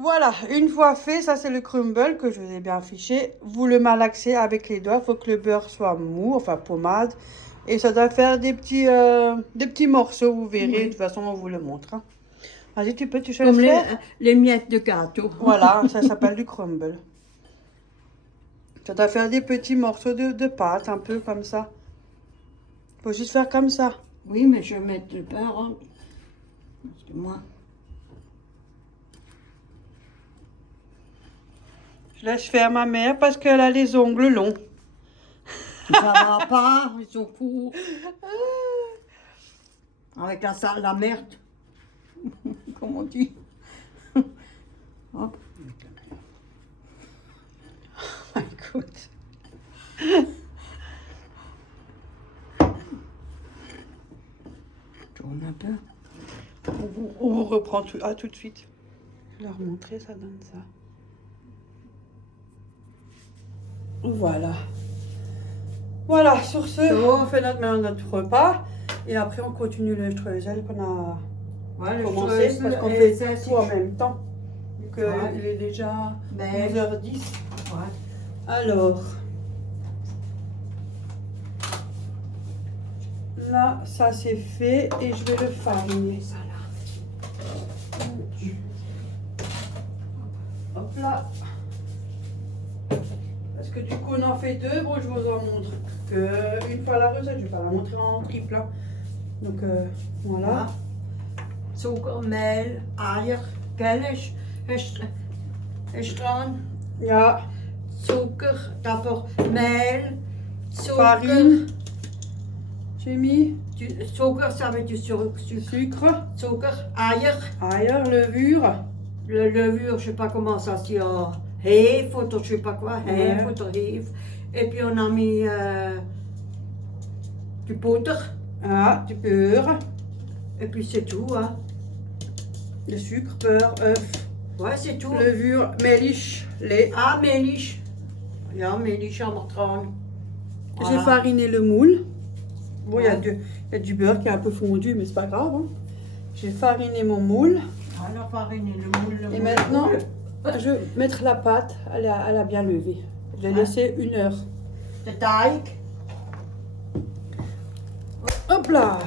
Voilà, une fois fait, ça c'est le crumble que je vous ai bien affiché. Vous le malaxez avec les doigts, il faut que le beurre soit mou, enfin pommade. Et ça doit faire des petits morceaux, vous verrez. De toute Oui. façon, on vous le montre, hein. Vas-y, tu sais le Comme faire? les miettes de gâteau. Voilà, ça s'appelle du crumble. Ça doit faire des petits morceaux de pâte, un peu comme ça. Faut juste faire comme ça. Oui, mais je vais mettre le beurre. Parce que moi, Je laisse faire ma mère parce qu'elle a les ongles longs. ça va pas, ils sont courts. Avec la merde, comme on dit. Hop. Écoute. Tourne un peu. On vous reprend tout de suite. Je vais leur montrer, ça donne ça. Voilà. Voilà, sur ce, on fait maintenant notre repas. Et après, on continue le streusel qu'on a Ouais, commencé. Parce qu'on fait tout en même temps. Vu qu'il est déjà 11h10. Ouais. Alors, là, ça c'est fait. Et je vais le fariner. Ça là. Hop là. Parce que du coup, on en fait deux. Bon, je vous en montre qu'une fois la recette. Je vais pas la montrer en triple, hein. Donc, voilà. Suiker, meel, eier, kennis, staan. Ja, Suiker, d'abord meel, farine. suiker. J'ai mis Suiker, ça veut dire sucre. sucre, Suiker, eier. ailleurs, levure. Le levure, je sais pas comment ça se dit, heef, ou je sais pas quoi, heef, Ouais. ou heef. Et puis on a mis du poudre. Ah, du beurre, Et puis c'est tout, hein. le sucre, beurre, œuf, Ouais, c'est tout. levure, méliche, lait. Ah, melis. Ja, melis allemaal gewoon. J'ai fariné le moule. Bon, il y Ouais. a du beurre qui est un peu fondu, mais c'est pas grave, hein. J'ai fariné mon moule. Ah, la farine et le moule. Et maintenant, je vais mettre la pâte. Elle a bien levé. Je l'ai laissé 1 heure. De teig. Hop là.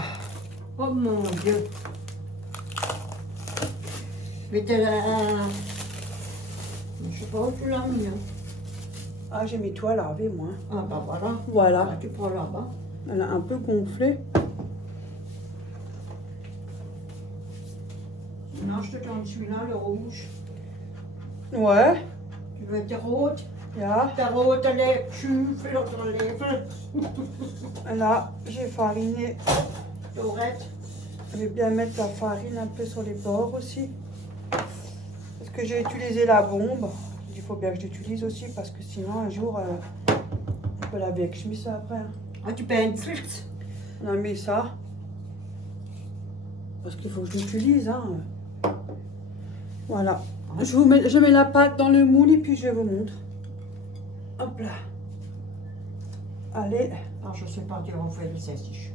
Oh mon Dieu. Weet je, je sais pas où tu l'as mis. Hein. Ah, j'ai mis tout à laver, moi. Ah, bah voilà. Voilà. Ah, tu prends là-bas. Elle a un peu gonflé. Non, je te donne celui-là, le rouge. Ouais. Tu veux de rood? Ja. De rode zuivel of de level. Là, j'ai fariné. Dorette. Je vais bien mettre la farine un peu sur les bords aussi. Parce que j'ai utilisé la bombe. Il faut bien que je l'utilise aussi parce que sinon un jour, on peut laver avec chemise après, hein. Ah, tu bent slecht. On a mis ça. Parce qu'il faut que je l'utilise, hein. Voilà. Je mets la pâte dans le moule et puis je vous montre. Hop là. Allez. Ah, je sais pas dire hoeveel het is.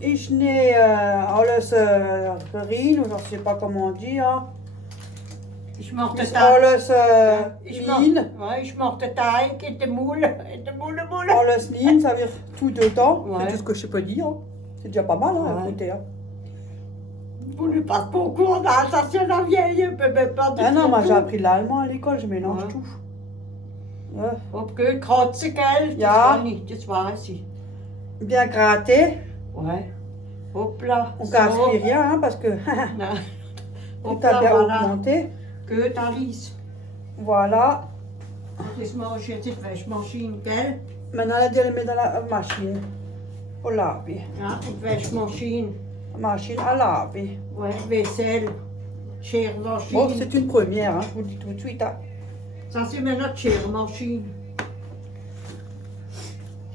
Ich nähe alles rein, oder je sais pas comment on dit, hein. Ich mag de Is teig. alles lean. Ouais, ich mag de teig in de moule. In de moule. Alles lean, ça veut dire tout dedans. Ouais. C'est tout ce que je peux dire, hein. C'est déjà pas mal, hein, à Ouais. goûter, hein. Vous ne passe pas au cours d'Alsacien, la vieille, peut même pas de Ah non, moi j'ai tout. appris l'allemand à l'école, je mélange Ouais. tout. Ouais. Op kratsen, gell? Ja. Das war nicht, das war sie. Bien gratté. Ouais. Hop là. On casse plus rien, hein, parce que Non. tout Hop a là, bien voilà. augmenté. Que Alice. Voilà. Het is maar als je zit wasmachine, gell? Maintenant, elle a mis dans la machine. Au laver. Ja, de wasmachine. Machine à laver. Ouais, vaisselle. Bon, Scheermachine. c'est une première, hein, je vous le dis tout de suite, hein. Ça, c'est maintenant scheermachine.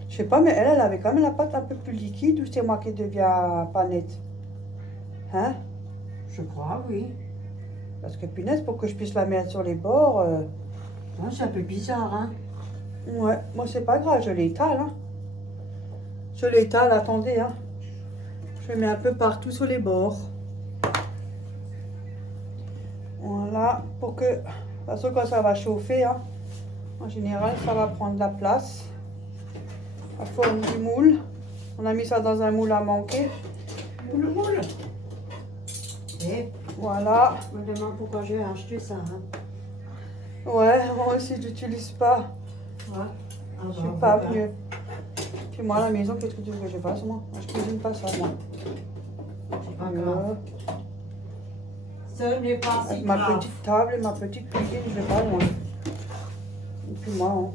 Je sais pas, mais elle avait quand même la pâte un peu plus liquide ou c'est moi qui deviens pas nette? Hein? Je crois, oui. Parce que punaise, pour que je puisse la mettre sur les bords, Ouais, c'est un peu bizarre, hein? ouais, moi c'est pas grave, je l'étale, hein. Je l'étale, attendez, hein. Je mets un peu partout sur les bords. Voilà, pour que, de toute façon, quand ça va chauffer, hein, en général, ça va prendre de la place. La forme du moule. On a mis ça dans un moule à manquer. Le moule. Et Voilà. je me demande pourquoi j'ai acheté ça. Hein. Ouais, moi aussi, je n'utilise pas. Ouais. Ah, Je bah, suis pas voilà. mieux. Puis moi, à la maison, qu'est-ce que tu veux que je fasse, moi? Moi, je cuisine pas ça, moi. C'est pas grave. Ce n'est pas si Avec ma grave. petite table et ma petite cuisine, je vais pas loin. Et puis moi, hein.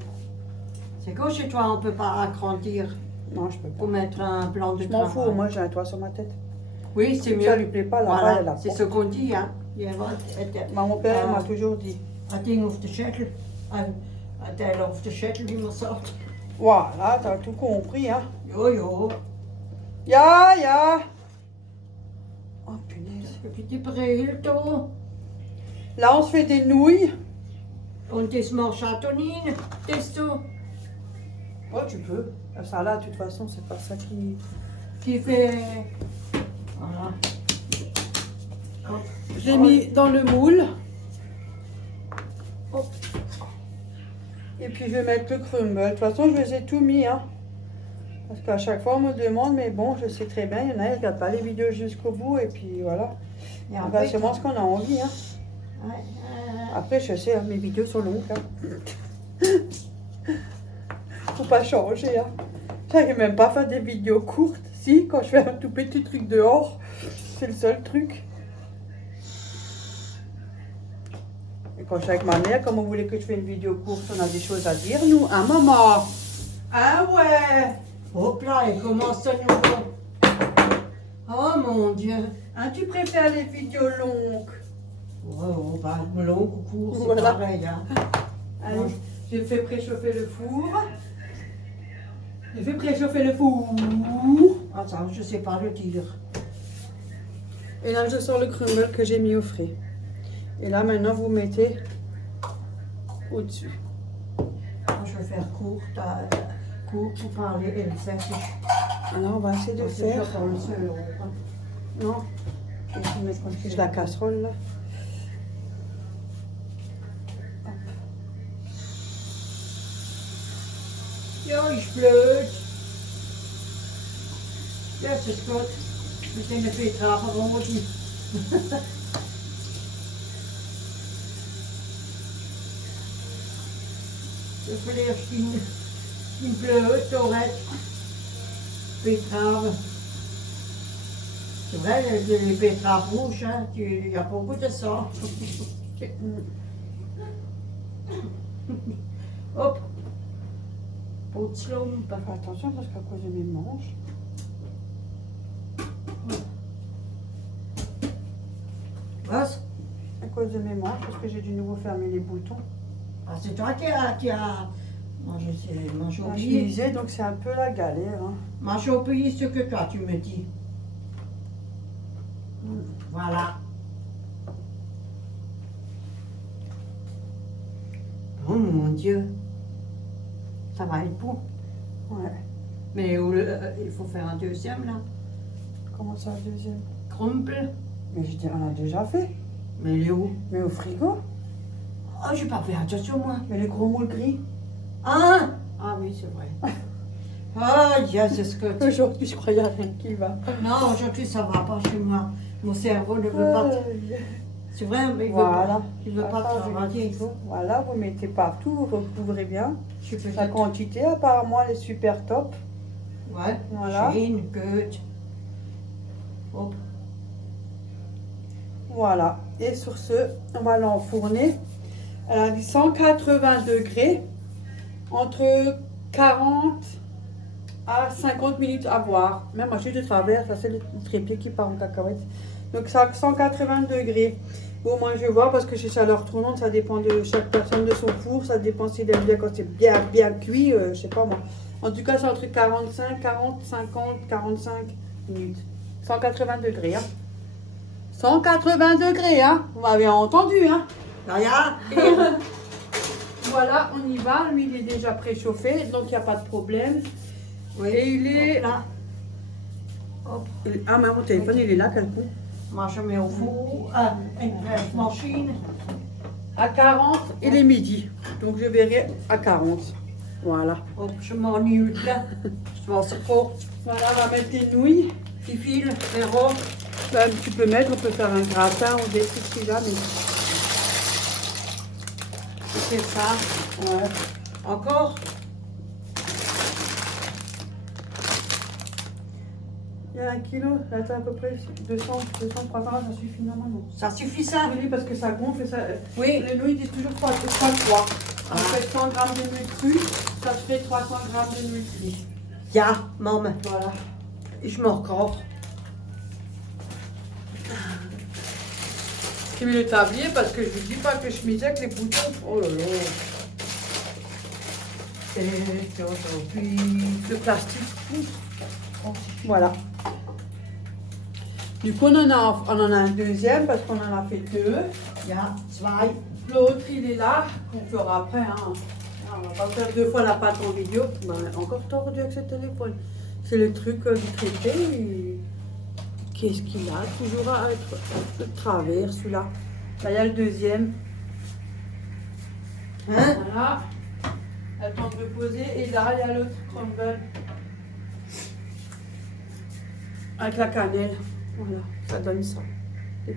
C'est que chez toi, on ne peut pas agrandir Non, je peux pas. pour mettre un plan de Je m'en travail. fous, moi, j'ai un toit sur ma tête. Oui, c'est Si ça mieux. lui plaît pas, là-bas, Voilà, elle a c'est pas. ce qu'on dit. Hein. Mon père il m'a toujours dit. Een ding of de schedel. Een deel of de schedel, wie man sagt. Voilà, t'as tout compris, hein. Jo, jo. Ya. Oh, punaise. Heb je die bril da? Là, on se fait des nouilles. Und das Marchatonine, das du, Oh, tu peux. Ça, là, de toute façon, c'est pas ça qui fait... Voilà. Hop. J'ai mis dans le moule. Hop. Et puis, je vais mettre le crumble. De toute façon, je les ai tout mis, hein. Parce qu'à chaque fois, on me demande, mais bon, je sais très bien, il y en a, ils ne regardent pas les vidéos jusqu'au bout. Et puis, voilà. Et On après, va seulement ce qu'on a envie, hein. Ouais, Après, je sais, hein, mes vidéos sont longues, hein. Faut pas changer, hein. J'arrive même pas à faire des vidéos courtes. Si, quand je fais un tout petit truc dehors, c'est le seul truc. Et quand je suis avec ma mère, comme on voulait que je fasse une vidéo courte, on a des choses à dire, nous. Hein, maman? Ah ouais. hop là, il commence à nouveau. Oh mon Dieu. Hein, tu préfères les vidéos longues? Ouais, on va long ou court, c'est Voilà. pareil. Hein. Allez, j'ai fait préchauffer le four. J'ai fait préchauffer le four. Attends, je sais pas le dire. Et là, je sors le crumble que j'ai mis au frais. Et là, maintenant, vous mettez au-dessus. Moi, je vais faire court pour parler et le faire. Alors, on va essayer de C'est faire. toujours dans le seul, hein. Non, je vais mettre la casserole là. Ja, ich blöd. Das ist gut. Mit den Betraferroten. Du verlierst dein Blöd da recht. Betrafen. C'est vrai, les betteraves rouges, hein, il y a beaucoup de sang. Hop. Putzlumpen. Fais attention parce qu'à cause de mes manches. Was? À cause de mes manches, parce que j'ai dû nouveau fermer les boutons. Ah, c'est toi qui a mangé Je oublié. disais, donc c'est un peu la galère. Hein. Moi, j'ai oublié ce que toi, tu me dis. Voilà. Oh mon Dieu. Ça va être bon. Ouais. Mais il faut faire un deuxième, là. Comment ça, le deuxième? Crumble. Mais je dis, on a déjà fait. Mais il est où? Mais au frigo. Oh, j'ai pas fait attention, moi. Mais les gros moules gris. Ah! Ah oui, c'est vrai. Ah, c'est ce que tu... Aujourd'hui, je crois qu'il n'y a rien qui va. Non, aujourd'hui, ça va pas chez moi. Mon cerveau ne veut pas... C'est vrai, mais il veut Voilà. pas, il veut pas Attends, je travailler. vais tout. Voilà, vous mettez partout, vous recouvrez bien. Je peux La quantité, apparemment, elle est super top. Ouais, Voilà. schön, gut. Hop. Voilà. Et sur ce, on va l'enfourner. Elle a dit 180 degrés, entre 40 à 50 minutes à voir. Même moi, je suis de travers, ça c'est le trépied qui part en cacahuète. Donc ça 180 degrés. Bon, moi je vais voir parce que chez chaleur tournante, ça dépend de chaque personne de son four. Ça dépend s'il aime bien quand c'est bien cuit, je sais pas moi. En tout cas, c'est entre 45, 40, 50, 45 minutes. 180 degrés, hein. 180 degrés, hein. Vous m'avez entendu, hein. Naja, Voilà, on y va. Lui, il est déjà préchauffé, donc il n'y a pas de problème. oui. Et il est... Hop là. Hop. Ah, mais mon téléphone, il est là, quel coup. Moi, je mets au four, une presse machine. À 40, il est midi. Donc je verrai à 40. Voilà. Oh, je m'ennuie là. Je m'en sais pas. Voilà, on va mettre des nouilles. Fifi, zéro. Là, tu peux mettre, on peut faire un gratin ou des trucs si jamais. C'est ça. Ouais. Encore? Il y a 1 kilo, là t'as à peu près 200, 300, ça suffit normalement. Ça suffit ça? Oui, parce que ça gonfle et ça. Oui. Les nouilles disent toujours 3. Ah. On fait 100 grammes de nouilles crues, ça te fait 300 grammes de nouilles cuites. Ja, maman. Voilà. Je me recroche. J'ai mis le tablier parce que je ne dis pas que je misais avec les boutons. Oh là là. C'est aujourd'hui. Le plastique. Voilà. Du coup, on en a un deuxième parce qu'on en a fait 2. Ja, zwei. L'autre, il est là. On fera après. Hein. On va pas faire 2 fois la pâte en vidéo. Ben, encore tordu avec ce téléphone. C'est le truc du traité. Qu'est-ce qu'il a? Toujours à être de travers, celui-là. Là, il y a le deuxième. Hein? Voilà. Elle tente de poser. Et là, il y a l'autre crumble. Avec la cannelle. Voilà, ça donne ça. Des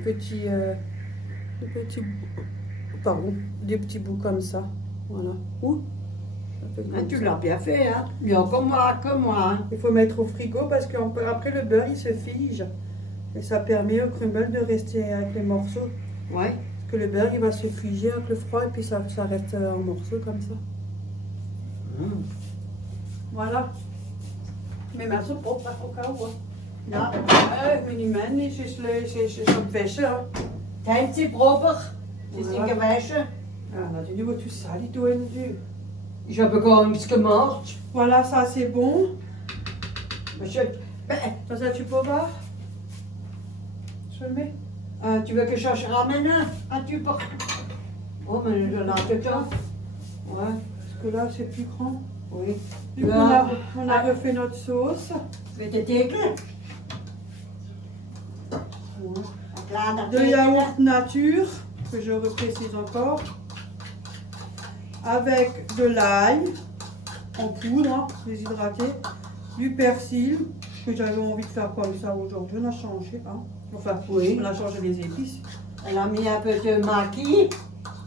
petits bouts comme ça. Voilà. Ouh, ça fait Ah, comme tu ça. l'as bien fait, hein? Bien comme moi, hein? Il faut mettre au frigo parce qu'après le beurre il se fige. Et ça permet au crumble de rester avec les morceaux. Ouais. Parce que le beurre il va se figer avec le froid et puis ça reste en morceaux comme ça. Voilà. Mes mains sont propres au cas où. Ja. Mijn man is zo'n visje. Zijn ze proper? Ze zijn Voilà. gewaschen. Ah, natuurlijk wordt tout ça, die doen natuurlijk. Ich habe gar nichts gemacht. Voilà, ça c'est bon. Monsieur, Ça tu peux voir. Je le mets. tu veux que je ramène un tube? Oh, mais je l'ai déjà. Ouais, parce que là c'est plus grand. Oui. Du coup, on a refait notre sauce. Weet je tekenen? De yaourt nature, que je reprécise encore. Avec de l'ail en poudre, hein, déshydraté. Du persil, que j'avais envie de faire comme ça aujourd'hui. On a changé. Hein. Enfin, Oui. on a changé les épices. Elle a mis un peu de maquis.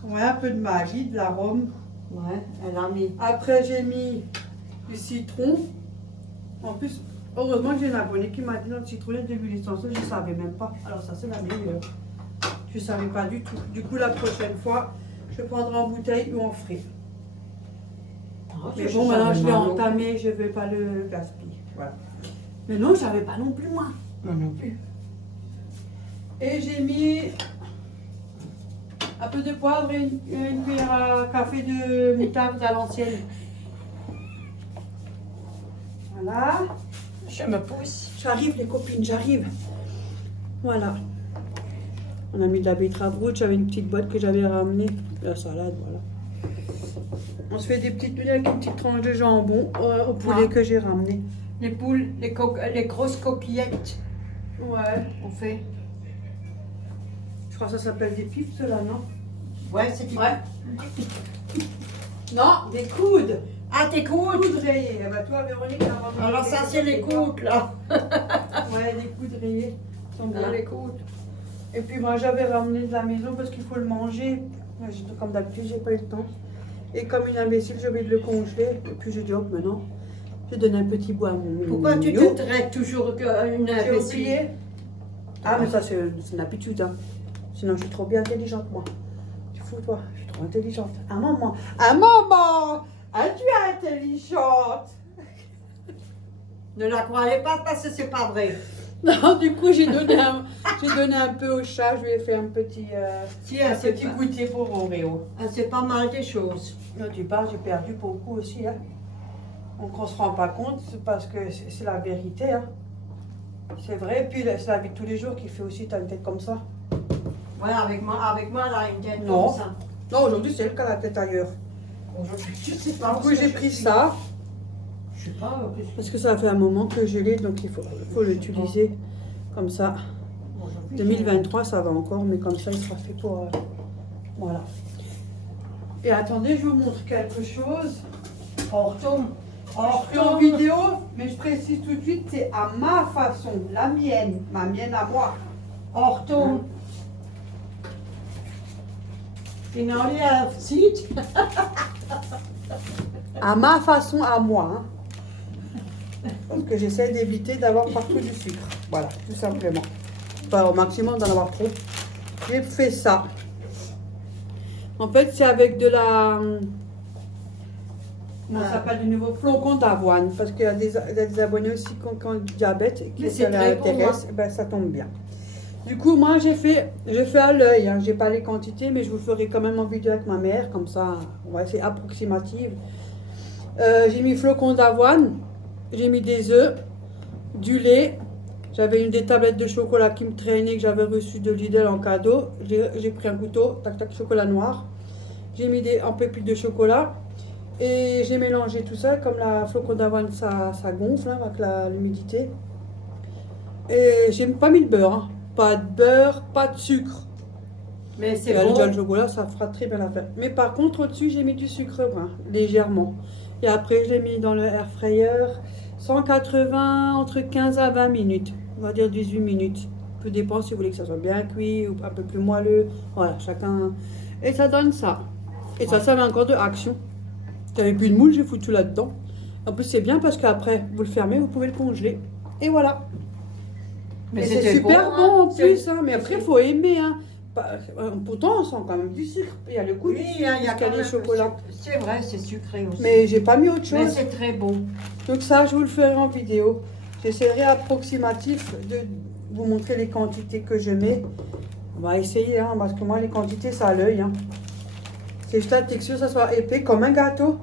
Ouais, un peu de magie, de l'arôme. Ouais, elle a mis. Après, j'ai mis du citron. En plus, heureusement que j'ai une abonnée qui m'a dit notre citron est de l'huile essentielle. Je ne savais même pas. Alors ça, c'est la meilleure. Je ne savais pas du tout. Du coup, la prochaine fois, je prendrai en bouteille ou en frais. Oh, Mais bon, maintenant, je l'ai entamé. Je ne vais pas le gaspiller. Voilà. Mais non, je ne savais pas non plus, moi. Non, non plus. Et j'ai mis un peu de poivre et une cuillère à café de moutarde à l'ancienne. Voilà. Je me pousse. J'arrive les copines, j'arrive. Voilà. On a mis de la betterave rouge, j'avais une petite boîte que j'avais ramenée. La salade, voilà. On se fait des petites nouilles avec une petite tranche de jambon au poulet que j'ai ramené. Les poules, les grosses coquillettes, Ouais. on fait. Je crois que ça s'appelle des pipes, cela, non? Ouais, c'est du. Ouais. Non, des coudes. Ah, tes coudes. Coudes rayés. Eh ben, toi, Véronique, t'as ramené Alors des ça, coudes c'est les rayés. coudes, là. Ouais, des coudes rayés. Ils sont bien. Ah, les coudes. Et puis moi j'avais ramené de la maison parce qu'il faut le manger. Comme d'habitude, j'ai pas eu le temps. Et comme une imbécile, j'ai oublié de le congeler. Et puis j'ai dit, hop, maintenant, je donne un petit bout à mon Pourquoi tu mignon. te traites toujours une J'ai imbécile? oublié. Ah, mais ça, c'est une habitude. Hein. Sinon, je suis trop bien intelligente, moi. Tu fous, toi. Je suis trop intelligente. Ah, maman. Ah, maman. Ah, tu es intelligente. Ne la croyez pas parce que c'est pas vrai. Non, du coup, j'ai donné un peu au chat. Je lui ai fait un petit, Si, un elle sait petit pas, goûter pour Oreo. elle sait pas mal des choses. Non, tu parles, j'ai perdu beaucoup aussi. Hein. Donc on ne se rend pas compte, c'est parce que c'est la vérité. Hein. C'est vrai, et puis c'est la vie de tous les jours qui fait aussi, t'as une tête comme ça. Ouais, avec moi, elle a une tête Non. comme ça. Non, aujourd'hui c'est elle qui a la tête ailleurs. Aujourd'hui, je sais pas. Du coup, j'ai pris ça, Je sais pas. parce que ça fait un moment que je l'ai, donc il faut l'utiliser comme ça. Ouais. aujourd'hui. 2023, ça va encore, mais comme ça, il sera fait pour... voilà. Et attendez, je vous montre quelque chose. On retourne. Je ferai en vidéo, mais je précise tout de suite, c'est à ma façon, la mienne, ma mienne à moi. On retourne. Sinon, il y a un site. À ma façon, à moi. Hein. Parce que j'essaie d'éviter d'avoir partout du sucre. Voilà, tout simplement. Pas au maximum d'en avoir trop. J'ai fait ça. En fait, c'est avec de la... Comment ça s'appelle, du nouveau flocon d'avoine. Parce qu'il y a des abonnés aussi qui ont du diabète et qui ça les intéresse. Ben, ça tombe bien. Du coup, moi, j'ai fait à l'œil. Hein. J'ai pas les quantités, mais je vous ferai quand même en vidéo avec ma mère. Comme ça, on va essayer approximative. J'ai mis flocons d'avoine. J'ai mis des œufs, du lait. J'avais des tablettes de chocolat qui me traînaient, que j'avais reçues de Lidl en cadeau. J'ai pris un couteau, tac tac, chocolat noir. J'ai mis en pépites de chocolat. Et j'ai mélangé tout ça, comme la flocon d'avoine, ça gonfle hein, avec l'humidité. Et j'ai pas mis de beurre. Hein. Pas de beurre, pas de sucre. Mais c'est bon. bon. Le chocolat, ça fera très bien l'affaire. Mais par contre, au-dessus, j'ai mis du sucre brun, légèrement. Et après, je l'ai mis dans le air fryer, 180, entre 15 à 20 minutes. On va dire 18 minutes. Peu dépend si vous voulez que ça soit bien cuit ou un peu plus moelleux. Voilà, chacun. Et ça donne ça. Et ça met encore de action. Si vous n'avez plus de moule, j'ai foutu là-dedans. En plus, c'est bien parce qu'après, vous le fermez, vous pouvez le congeler. Et voilà. Mais c'est super bon en plus. Hein. Mais après, il faut aimer. Hein. Pourtant, on sent quand même du sucre. Il y a le goût Oui, il y a quand même du chocolat. C'est vrai, c'est sucré aussi. Mais j'ai pas mis autre chose. Mais c'est très bon. Donc ça, je vous le ferai en vidéo. J'essaierai approximatif de vous montrer les quantités que je mets. On va essayer, hein, parce que moi, les quantités, ça à l'œil. Hein. C'est juste la texture, ça soit épais comme un gâteau.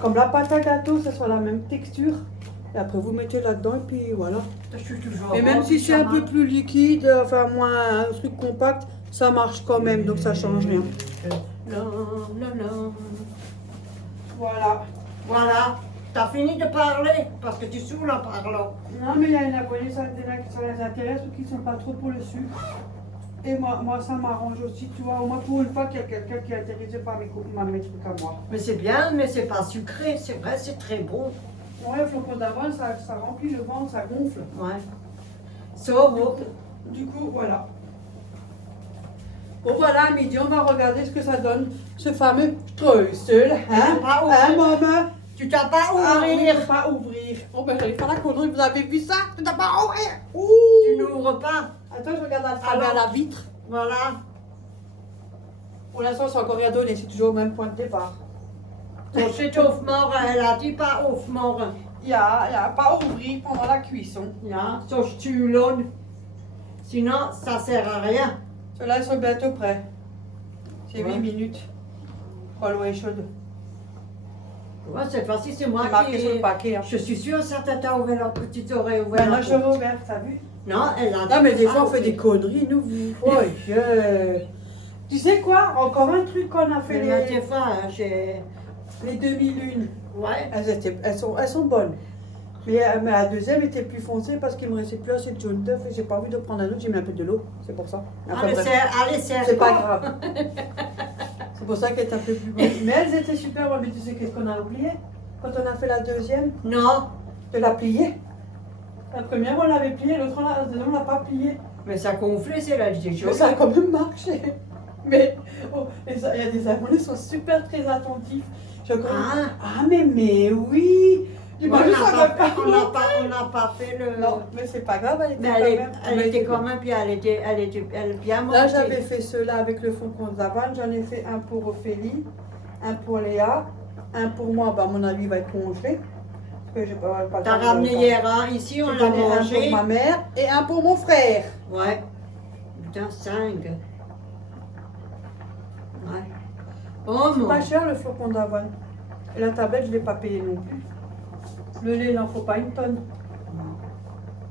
Comme la pâte à gâteau, ça soit la même texture. Et après, vous mettez là-dedans et puis voilà. Je suis toujours Et même si c'est un peu plus liquide, enfin moins un truc compact, ça marche quand même, donc ça change rien. Voilà. Voilà. T'as fini de parler parce que tu saoules en parlant. Non, mais il y a une abonnée, ça les intéresse ou qui ne sont pas trop pour le sucre. Et moi ça m'arrange aussi, tu vois. Au moins, pour une fois qu'il y a quelqu'un qui est intéressé par mes trucs à moi. Mais c'est bien, mais c'est pas sucré. C'est vrai, c'est très bon. Ouais, le flocon d'avoine, ça remplit le ventre, ça gonfle. Ouais. So, Du coup, voilà. Bon, voilà, à midi, on va regarder ce que ça donne, ce fameux streusel. Hein, maman? Tu t'as pas Ah, ouvrir. oui, je peux pas ouvrir. Oh, ben, j'allais faire la connerie, vous avez vu ça? Tu n'as pas ouvrir. Ouh. Tu n'ouvres pas. Attends, je regarde à travers la vitre. Voilà. Pour l'instant, c'est encore rien donné, c'est toujours au même point de départ. Ton chauffe mort, elle a dit pas ouf mort. Il y a pas ouvrir pendant la cuisson. Ja, so stulon. Sinon, ça sert à rien. Ceux-là, ils sont bientôt prêts. C'est Ouais. 8 minutes. Quand l'eau est chaude. Ouais, cette fois-ci, c'est moi C'est marqué sur le qui... paquet. Hein. Je suis sûre que ça t'a ouvert la petite oreille. Ouvert Ben, la là, je porte. ouvert, t'as vu? Non, elle a dit Non, mais des pas fois, on fait ouvrir. des conneries, nous. Oh, Tu sais quoi? Encore un truc qu'on a fait Mais des fois, j'ai... les demi-lunes. Ouais. Elles sont bonnes. Mais la deuxième était plus foncée parce qu'il me restait plus assez de jaune d'œuf et j'ai pas envie de prendre un autre, j'ai mis un peu de l'eau, c'est pour ça. Après, bref, Allez, serre. c'est pas grave. C'est pour ça qu'elle est un peu plus bonne. Mais elles étaient super bonnes, mais tu sais qu'est-ce qu'on a oublié? Quand on a fait la deuxième, Non, de la plier. La première, on l'avait pliée, l'autre, la deuxième, on l'a pas pliée. mais ça gonflait, c'est là, j'étais Mais chaude. ça a quand même marché. Mais il y a des abonnés qui sont super très attentifs. Mais oui. On J'imagine ça va pas. n'a pas fait le... Non, mais c'est pas grave, elle était Mais quand même. elle était quand même bien, elle était bien montée. Là, j'avais fait ceux-là avec le flocon d'avoine. J'en ai fait un pour Ophélie, un pour Léa, un pour moi. Bah, à mon avis, il va être congelé. Parce que j'ai pas le T'as temps de- ramené hier un, ici on J'ai l'a ramené un mangé. pour ma mère et un pour mon frère. Ouais. Putain, 5. Ouais. Oh C'est mon. pas cher le flocon d'avoine. Et la tablette, je ne l'ai pas payée non plus. Le lait, il n'en faut pas une tonne.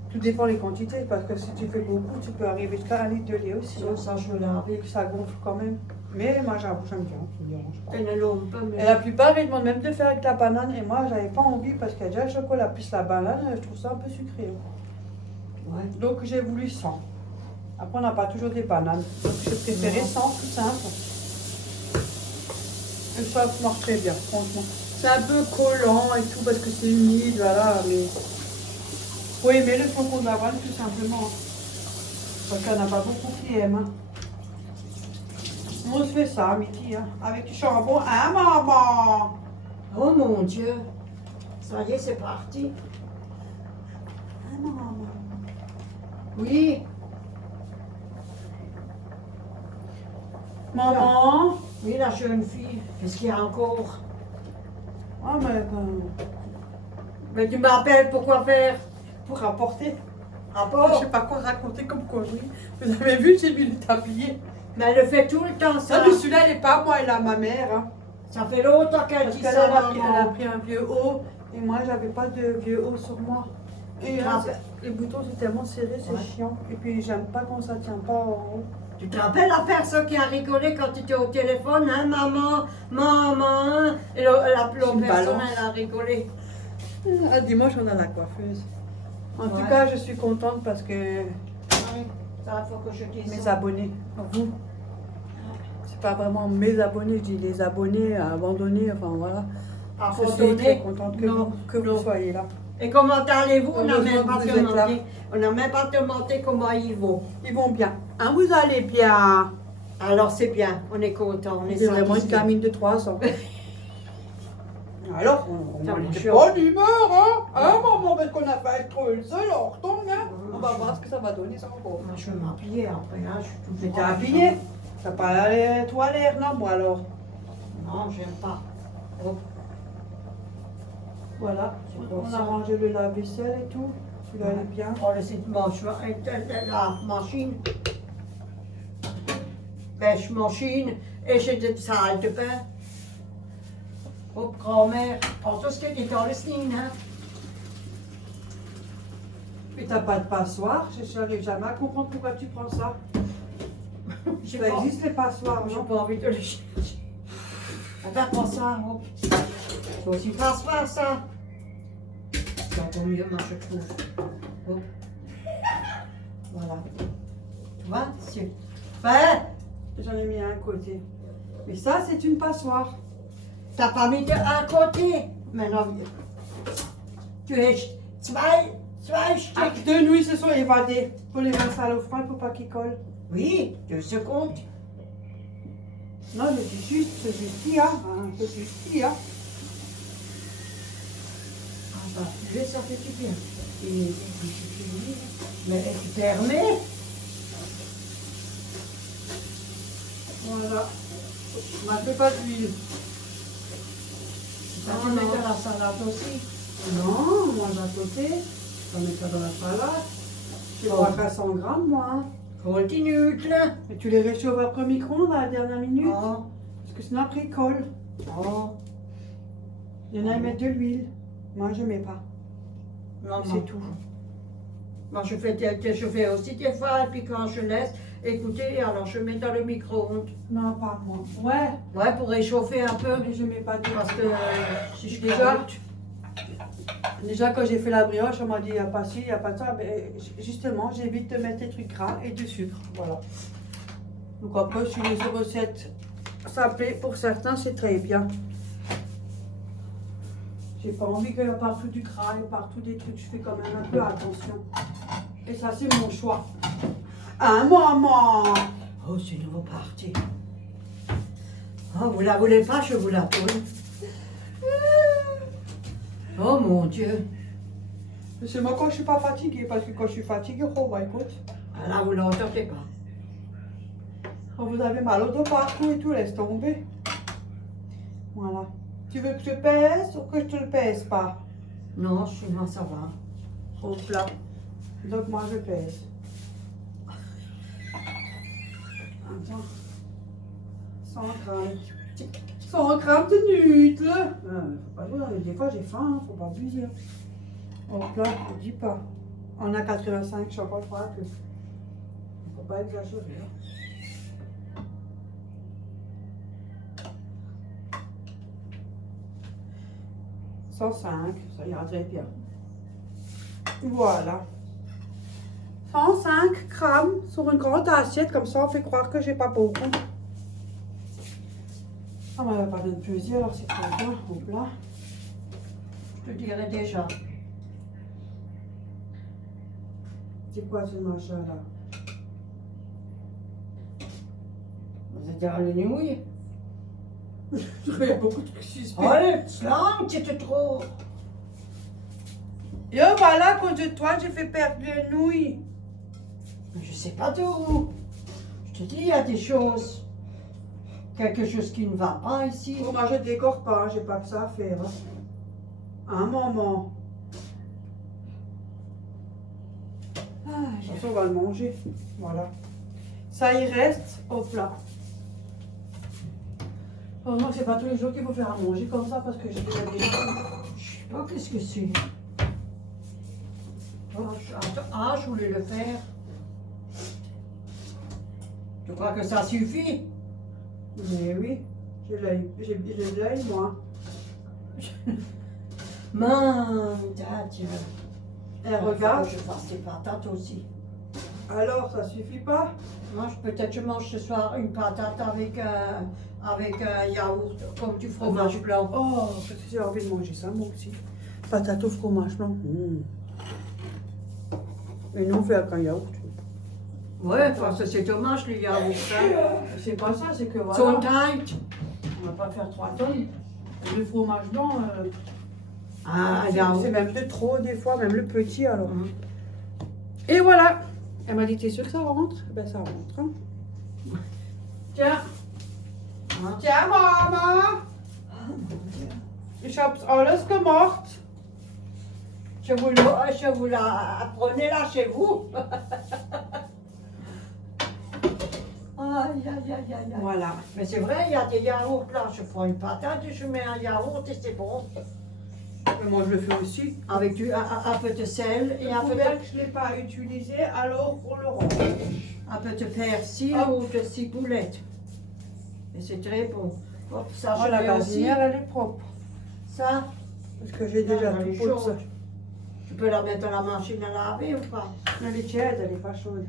Tout dépend des quantités, parce que si tu fais beaucoup, tu peux arriver jusqu'à 1 litre de lait aussi. Ça, je veux la Et que ça gonfle quand même. Mais moi, j'avoue, j'aime bien, ça me dérange pas. Pénélope, mais... Et la plupart, ils demandent même de faire avec la banane. Et moi, j'avais pas envie, parce qu'il y a déjà le chocolat plus la banane, je trouve ça un peu sucré. Ouais. Donc j'ai voulu 100. Après, on n'a pas toujours des bananes. Donc j'ai préféré 100, tout simple. Et ça marche très bien, franchement. C'est un peu collant et tout parce que c'est humide, voilà. Mais faut aimer le flocon d'avoine tout simplement. Parce qu'il n'y en a pas beaucoup qui aiment. Hein. On se fait ça à midi, hein, avec du charbon. Hein, maman? Oh mon Dieu. Ça y est, c'est parti. Hein, maman? Oui. Maman? Oui, la jeune fille. Qu'est-ce qu'il y a encore? Ah, mais Mais tu m'appelles pour quoi faire? pour rapporter. Ah Je bon? sais pas quoi raconter comme connerie. Vous avez vu, j'ai mis le tablier. Mais elle le fait tout le temps, ça. Ça, mais celui-là, elle n'est pas à moi, elle est à ma mère. Hein. Ça fait longtemps qu'elle Parce dit qu'elle ça, elle a maman. pris un vieux haut. Et moi, j'avais pas de vieux haut sur moi. Et les boutons, c'est tellement serré, c'est Ouais. chiant. Et puis, j'aime pas quand ça tient pas en haut. Tu te rappelles la personne qui a rigolé quand tu étais au téléphone, hein, maman, maman, et la une personne, balance. elle a rigolé. Ah, dimanche, on a la coiffeuse. En tout Ouais. cas, je suis contente parce que Oui, ça, il faut que je dise mes ça. abonnés, vous, c'est pas vraiment mes abonnés, je dis les abonnés abandonnés, enfin voilà. Je suis Abandonné. très contente que, Non, que vous non. soyez là. Et comment allez-vous? On n'a Heureusement même pas que vous êtes là. demandé. On n'a même pas demandé comment ils vont. Ils vont bien. Hein, vous allez bien. Alors c'est bien, on est content, on est C'est vraiment une satisfait. gamine de 3 ans. Alors, on Ça est me de bonne humeur, hein? Hein, maman, parce qu'on a pas être seul, on retombe, hein? On va voir ce que ça va donner, ça encore. Moi, je vais m'habiller après, hein, je suis toujours Mais t'es habillée? T'as pas toi l'air, non, moi alors? Non, j'aime pas. Oh, Voilà, C'est pour on ça. a rangé le lave-vaisselle et tout. Celui-là, il est bien. oh cette la machine. Bêche machine, et j'ai des salles de bain. Oh, grand-mère, oh, tout ce qui est dans le signe, hein. Mais t'as pas de passoire? Je n'arrive jamais à comprendre pourquoi tu prends ça. J'ai Ça pas, existe les passoires, j'ai non? pas envie de les chercher. Regarde pour ça, oh. C'est aussi pas ça. C'est encore mieux, moi, je trouve. Oh. Voilà. Tu vois, c'est... Ouais, J'en ai mis un à côté. Mais ça, c'est une passoire. t'as pas mis de un côté. Maintenant, tu es... Zwei Stück. Ah, 2 nuits se sont évadées. Faut les mettre à l'eau froide pour pas qu'ils collent. Oui, 2 secondes. Non, je dis juste, c'est juste, hein. C'est juste, hein. Ah bah, je vais sortir du bien. Mais tu permets? Voilà. On ne fait pas d'huile. Ça, tu mets de la salade aussi. Non, moi j'ai à côté. Je vais mettre ça dans la salade. Je crois qu'à 100 grammes, moi. Hein. Continue, là. Mais tu les réchauffes après au micro-ondes à la dernière minute. Oh, Parce que sinon après ils collent. oh. Il y en a qui mettent de l'huile. Moi je mets pas. Non, C'est tout. Moi, je fais aussi des fois, et puis quand je laisse, écoutez, alors je mets dans le micro-ondes. Non, pas moi. Ouais, Ouais, pour réchauffer un peu. mais je mets pas de Parce que si je Déjà, Déjà, quand j'ai fait la brioche, on m'a dit, il n'y a pas ci, il n'y a pas ça. Mais justement, j'évite de mettre des trucs gras et du sucre. Voilà. Donc après, sur les recettes sapées, pour certains, c'est très bien. J'ai pas envie qu'il y ait partout du gras et partout des trucs. Je fais quand même un peu attention. Et ça, c'est mon choix. Hein, maman? Oh, c'est nouveau parti. Oh, vous la voulez pas, je vous la donne. Oh mon Dieu. C'est moi quand je suis pas fatiguée, parce que quand je suis fatiguée, oh bah écoute, Ah, là, vous l'entendez pas. quand vous avez mal au dos partout et tout, laisse tomber. Voilà. Tu veux que je pèse ou que je te le pèse pas? Non, chez moi, ça va. Au plat. Donc moi je pèse. Attends. 100 grammes. 100 grammes de nudes. Faut pas jouer, des fois j'ai faim, faut pas abuser. Au plat, je dis pas. On a 85, je sais pas quoi. Faut pas exagérer. Hein. « 105, ça ira très bien. Voilà. 105 grammes sur une grande assiette, comme ça on fait croire que j'ai pas beaucoup. Ça m'a pas donné de plaisir, alors c'est très bien. Hop là. Je te dirais déjà. C'est quoi ce machin là? Vous êtes dire les nouilles. Il y a beaucoup de trucs suspects. Allez, slang, c'était trop. Et oh, voilà, à cause de toi, j'ai fait perdre les nouilles. Je sais pas d'où. Je te dis, il y a des choses. Quelque chose qui ne va pas ici. Bon, moi je décore pas, hein, j'ai pas que ça à faire. Hein. Un moment. Attention, on va le manger. Voilà. Ça y reste au plat. Heureusement que c'est pas tous les jours qu'il faut faire à manger comme ça parce que j'ai déjà des... Je sais pas qu'est-ce que c'est. Ah, je voulais le faire. Tu crois que ça suffit? Mais oui, j'ai l'œil, moi. Maman, Dieu. Et regarde. Je fasse des patates aussi. Alors, ça suffit pas? Moi, peut-être je mange ce soir une patate avec un yaourt, comme du fromage blanc. Oh, parce que j'ai envie de manger ça, moi aussi. Patate au fromage blanc. Et nous, on fait avec un yaourt. Ouais, parce que c'est dommage les yaourts. Hein. C'est pas ça, c'est que voilà. Sont tight. On va pas faire 3 tonnes. Le fromage blanc, Ah, c'est yaourt. même de trop des fois, même le petit alors. Mhm. Et voilà. Elle m'a dit, t'es sûre que ça rentre? Ben ça rentre. Hein. Tiens. Hein? Tiens, Mama. Ich hab's alles gemacht. Je vous la prenez là chez vous. Aïe, aïe, aïe, aïe, aïe. Voilà. Mais c'est vrai, il y a des yaourts là. Je prends une patate et je mets un yaourt et c'est bon. Mais moi, je le fais aussi. Avec un peu de sel et un peu de, Je ne l'ai pas utilisé, alors on le range. un peu de persil ou de ciboulette. Et c'est très bon. Hop, ça, Oh, je la mets aussi. gazinière, elle est propre. Ça, Parce que j'ai déjà elle est tout pour ça. chaude. Tu peux la mettre dans la machine à laver ou pas? Elle est tiède, elle est pas chaude.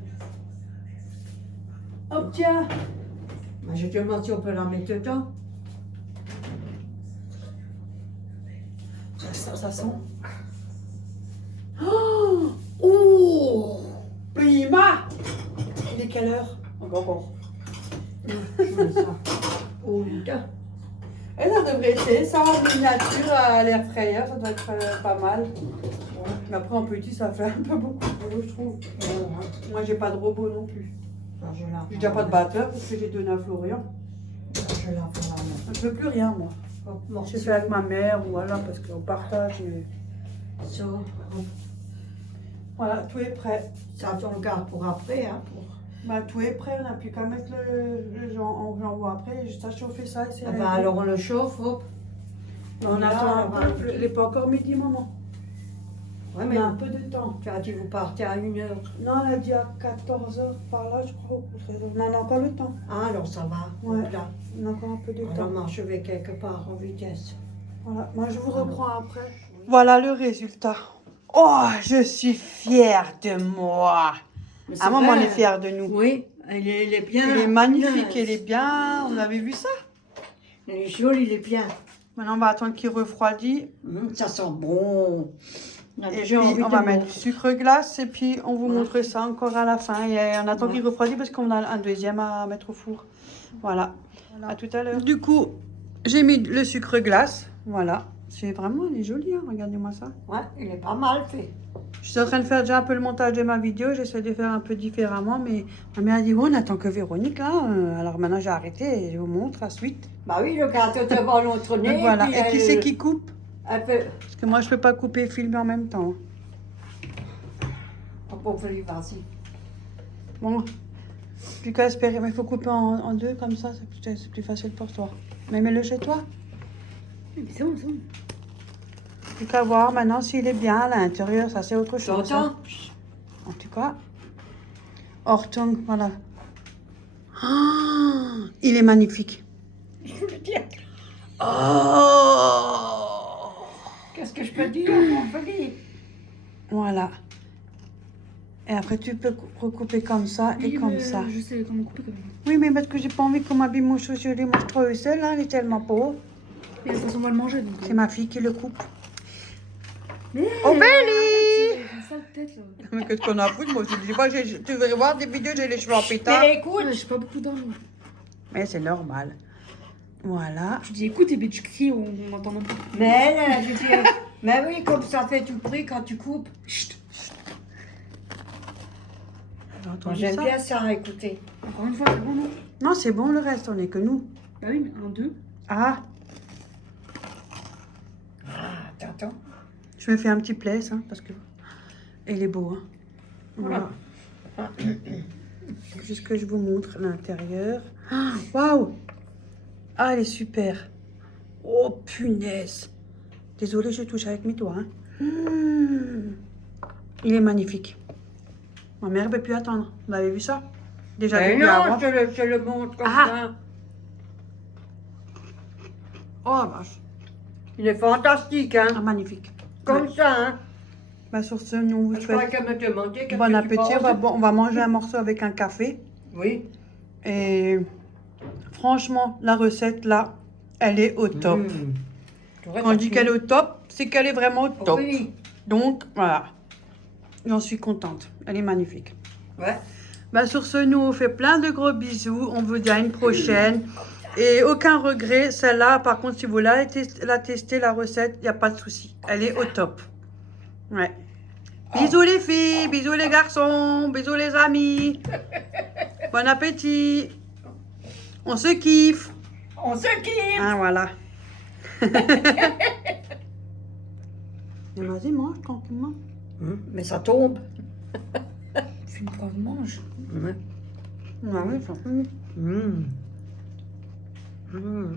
Hop, tiens. Mais je te demande si on peut la mettre dedans. Ça sent. Oh, oh, prima. Il est quelle heure? Encore. Je mets ça. Oh, putain. Et ça devrait être ça en miniature à l'air frayeur, ça doit être pas mal. Mais après en petit ça fait un peu beaucoup de boulot je trouve. Moi j'ai pas de robot non plus. Ça, je la J'ai déjà pas de batteur parce que j'ai donné à Florian. Je la fais la mettre. Je veux plus rien moi. Hop, J'ai morceau. fait avec ma mère ou voilà parce qu'on partage. Et... Ça, Voilà, tout est prêt. ça, on le garde pour après. Hein, Bah, tout est prêt, on n'a plus qu'à mettre le j'envoie après, juste à chauffer ça et c'est Ah bah, alors on le chauffe, hop. on Là, attend un on va- peu, il n'est pas encore midi maman. Ouais, On mais a un peu de temps. tu as dit vous partez à 1h. Non, elle a dit à 14h par là, je crois. Non, on a encore le temps. Ah, alors ça va. Ouais. Hop là. On a encore un peu de temps. Alors moi, je vais quelque part en vitesse. Voilà, moi je vous reprends après. Voilà le résultat. Oh, je suis fière de moi. À maman, on est fière de nous. Oui, elle est bien. Elle est magnifique, elle est bien. Vous avez vu ça? Elle est jolie, il est bien. Maintenant, on va attendre qu'il refroidisse. Ça sent bon. Et puis, on va mettre du sucre glace et puis on vous montre ça encore à la fin. Et on attend qu'il refroidisse parce qu'on a un deuxième à mettre au four. Voilà. À tout à l'heure. Du coup, j'ai mis le sucre glace. Voilà. C'est vraiment, elle est jolie, hein. Regardez-moi ça. Ouais, il est pas mal fait. Je suis en train de faire déjà un peu le montage de ma vidéo. J'essaie de faire un peu différemment. Mais ma mère a dit, on attend que Véronique là. Alors maintenant, j'ai arrêté et je vous montre la suite. Bah oui, le gâteau devant l'autre nez. Voilà. puis Et qui elle- c'est qui coupe? Elle fait... Parce que moi, je peux pas couper et filmer en même temps. Bon, vas-y. Bon, plus qu'à espérer. Mais il faut couper en deux comme ça. C'est plus facile pour toi. Mais mets-le chez toi. C'est bon, c'est bon. Plus qu'à voir maintenant s'il est bien à l'intérieur. Ça, c'est autre chose. hein. J'entends. En tout cas, Hortung, voilà. Ah, il est magnifique. Je veux le dire. Oh, Qu'est-ce que je peux dire, mon Philippe? voilà. Et après, tu peux recouper comme ça et comme mais ça. Je sais comment couper comme ça. Oui, mais parce que j'ai pas envie qu'on m'habille mon chaussure. Les mange trop seul, hein, elle est tellement pauvre. Et de toute façon, on va le manger. Donc, C'est ma fille qui le coupe. Mais Oh, Belly! arrête, j'ai une sale tête là. Mais qu'est-ce qu'on a foutu? Moi, je dis pas, tu veux voir des vidéos, j'ai les cheveux en pétard. Mais écoute, Ouais, j'ai pas beaucoup dormi. Mais c'est normal. Voilà. Je dis écoute, et puis tu cries, on entend même pas. mais elle, je dis, mais oui, comme ça fait tout prix quand tu coupes. Chut. J'ai Moi, entendu j'aime ça. bien ça écouter. Encore une fois, c'est bon, non? Non, c'est bon le reste, on est que nous. Bah oui, mais 1, 2. Ah, Ah, t'entends? je me fais un petit place, hein, parce que il est beau. Hein. Voilà. Faut juste que je vous montre l'intérieur. Ah, waouh! Ah, elle est super. Oh, punaise. Désolée, je touche avec mes doigts. Hein. Il est magnifique. Ma mère ne peut plus attendre. Vous avez vu ça? Déjà, Mais depuis non, avant. je te le montre comme Ah. ça. Oh, vache. Il est fantastique, Ah, hein? magnifique. Comme Ouais. ça, hein? Bah, sur ce, nous, on vous Je crois souhaite qu'elle me demandait qu'est-ce bon que tu appétit. penses. On va manger un morceau avec un café. Oui. Et franchement, la recette, là, elle est au top. Mmh. Quand on dit qu'elle est au top, c'est qu'elle est vraiment au top. Oui. Donc, voilà. J'en suis contente. Elle est magnifique. Ouais. Bah, sur ce, nous, on fait plein de gros bisous. On vous dit à une prochaine. Et aucun regret. Celle-là, par contre, si vous la testez, la recette, il n'y a pas de souci. Elle est au top. Ouais. Bisous les filles, bisous les garçons, bisous les amis. Bon appétit. On se kiffe. On se kiffe. Ah, voilà. Mais vas-y, mange tranquillement. Mais ça tombe. Fais une fois, mange. Ouais. Ah oui, ça. Mmh. Mmh.